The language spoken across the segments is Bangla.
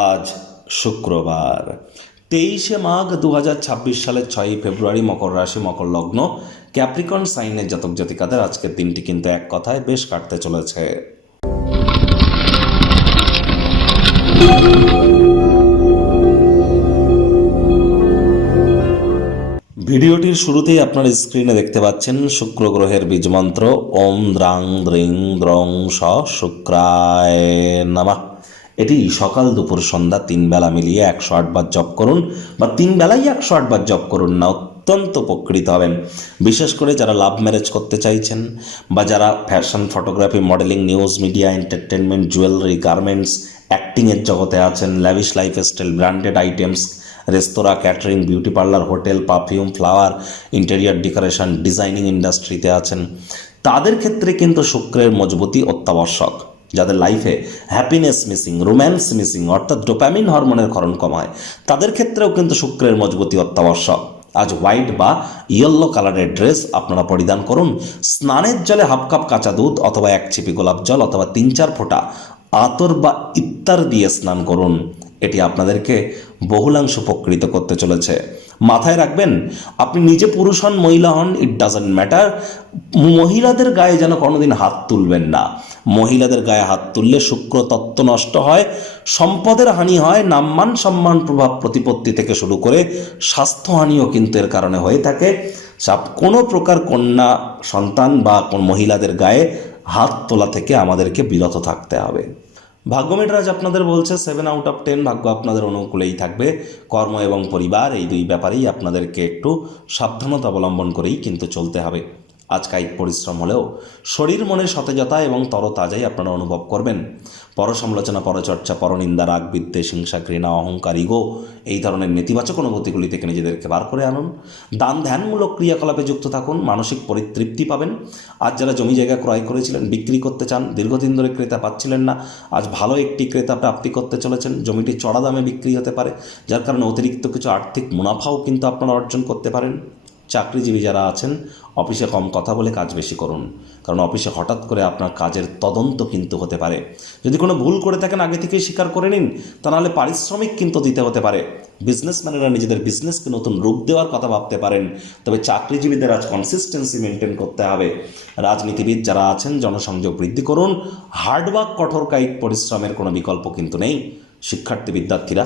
আজ শুক্রবার 23শে মাঘ 2026 সালের 6ই ফেব্রুয়ারি। মকর রাশি, মকর লগ্ন, ক্যাপ্রিকন সাইনের জাতক জাতিকাদের আজকের দিনটি কিন্তু এক কথায় বেশ কাটতে চলেছে। ভিডিওটির শুরুতেই আপনার স্ক্রিনে দেখতে পাচ্ছেন শুক্র গ্রহের বীজমন্ত্র ওম দ্রাং দ্রিং দ্রং স শুক্রায় নমঃ। এটি সকাল দুপুর সন্ধ্যা 3 বেলা মিলিয়ে 108 বার জপ করুন, বা 3 বেলাই 108 বার জপ করুন না, অত্যন্ত উপকৃত হবেন। বিশেষ করে যারা লাভ ম্যারেজ করতে চাইছেন, বা যারা fashion, photography, modelling, news media, entertainment, jewellery, garments, অ্যাক্টিংয়ের জগতে আছেন, lavish lifestyle, branded items, restaurant, catering, beauty parlour, hotel, perfume, flower, interior decoration, designing ইন্ডাস্ট্রিতে আছেন, তাদের ক্ষেত্রে কিন্তু শুক্রের মজবুতি অত্যাবশ্যক। যাদের লাইফে হ্যাপিনেস মিসিং, রোম্যান্স মিসিং, অর্থাৎ ডোপামিন হরমোনের ক্ষরণ কম হয়, তাদের ক্ষেত্রেও কিন্তু শুক্রের মজবুতি অত্যাবশ্যক। আজ হোয়াইট বা ইয়েলো কালারের ড্রেস আপনারা পরিধান করুন। স্নানের জলে হাফ কাপ কাঁচা দুধ অথবা 1 ছিপি গোলাপ জল অথবা 3-4 ফোঁটা আতর বা ইত্তার দিয়ে স্নান করুন। এটি আপনাদেরকে বহুলাংশ উপকৃত করতে চলেছে। মাথায় রাখবেন, আপনি নিজে পুরুষ হন, মহিলা হন, ইট ডাজন্ট ম্যাটার, মহিলাদের গায়ে যেন কোনোদিন হাত তুলবেন না। মহিলাদের গায়ে হাত তুললে শুক্র তত্ত্ব নষ্ট হয়, সম্পদের হানি হয়, নাম্মান সম্মান প্রভাব প্রতিপত্তি থেকে শুরু করে স্বাস্থ্যহানিও কিন্তু এর কারণে হয়ে থাকে। কোনো প্রকার কন্যা সন্তান বা কোন মহিলাদের গায়ে হাত তোলা থেকে আমাদেরকে বিরত থাকতে হবে। ভাগ্যমিটার আজ আপনাদের বলছে 7 আউট অফ 10, ভাগ্য আপনাদের অনুকূলেই থাকবে। কর্ম এবং পরিবার এই দুই ব্যাপারেই আপনাদেরকে একটু সাবধানতা অবলম্বন করেই কিন্তু চলতে হবে। আজ কায়িক পরিশ্রম হলেও শরীর মনে সতেজতা এবং তরতাজাই আপনারা অনুভব করবেন। পরসমালোচনা, পরচর্চা, পরনিন্দা, রাগ, বিদ্বেষ, হিংসা, ঘৃণা, অহংকার, ইগো এই ধরনের নেতিবাচক অনুভূতিগুলি থেকে নিজেদেরকে বার করে আনুন। দান ধ্যানমূলক ক্রিয়াকলাপে যুক্ত থাকুন, মানসিক পরিতৃপ্তি পাবেন। আজ যারা জমি জায়গা ক্রয় করেছিলেন, বিক্রি করতে চান, দীর্ঘদিন ধরে ক্রেতা পাচ্ছিলেন না, আজ ভালো একটি ক্রেতা প্রাপ্তি করতে চলেছেন। জমিটি চড়া দামে বিক্রি হতে পারে, যার কারণে অতিরিক্ত কিছু আর্থিক মুনাফাও কিন্তু আপনারা অর্জন করতে পারেন। চাকরিজীবী যারা আছেন, অফিসে কম কথা বলে কাজ বেশি করুন, কারণ অফিসে হঠাৎ করে আপনার কাজের তদন্ত কিন্তু হতে পারে। যদি কোনো ভুল করে থাকেন আগে থেকেই স্বীকার করে নিন, তা নাহলে পারিশ্রমিক কিন্তু দিতে হতে পারে। বিজনেসম্যানেরা নিজেদের বিজনেসকে নতুন রূপ দেওয়ার কথা ভাবতে পারেন, তবে চাকরিজীবীদের আজ কনসিস্টেন্সি মেনটেন করতে হবে। রাজনীতিবিদ যারা আছেন, জনসংযোগ বৃদ্ধি করুন। হার্ডওয়ার্ক, কঠোর কায়িক পরিশ্রমের কোনো বিকল্প কিন্তু নেই। শিক্ষার্থী বিদ্যার্থীরা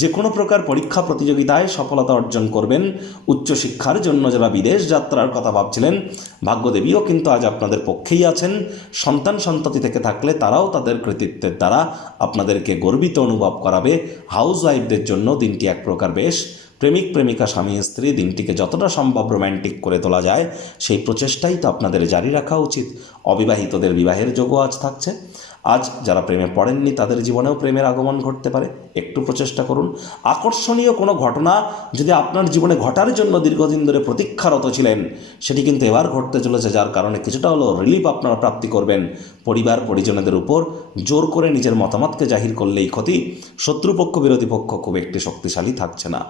যে কোনো প্রকার পরীক্ষা প্রতিযোগিতায় সফলতা অর্জন করবেন। উচ্চশিক্ষার জন্য যারা বিদেশ যাত্রার কথা ভাবছিলেন, ভাগ্যদেবীও কিন্তু আজ আপনাদের পক্ষেই আছেন। সন্তান সন্ততি থেকে থাকলে তারাও তাদের কৃতিত্বের দ্বারা আপনাদেরকে গর্বিত অনুভব করাবে। হাউস ওয়াইফদের জন্য দিনটি এক প্রকার বেশ। প্রেমিক প্রেমিকা, স্বামী স্ত্রী দিনটিকে যতটা সম্ভব রোম্যান্টিক করে তোলা যায় সেই প্রচেষ্টাই তো আপনাদের জারি রাখা উচিত। অবিবাহিতদের বিবাহের যোগও আজ থাকছে। আজ যারা প্রেমে পড়েননি তাদের জীবনেও প্রেমের আগমন ঘটতে পারে, একটু প্রচেষ্টা করুন। আকর্ষণীয় কোনো ঘটনা যদি আপনার জীবনে ঘটার জন্য দীর্ঘদিন ধরে প্রতীক্ষারত ছিলেন, সেটি কিন্তু এবার ঘটতে চলেছে, যার কারণে কিছুটা হলেও রিলিফ আপনারা প্রাপ্তি করবেন। পরিবার পরিজনদের উপর জোর করে নিজের মতামতকে জাহির করলেই ক্ষতি। শত্রুপক্ষ বিরোধী পক্ষ খুব একটি শক্তিশালী থাকছে না।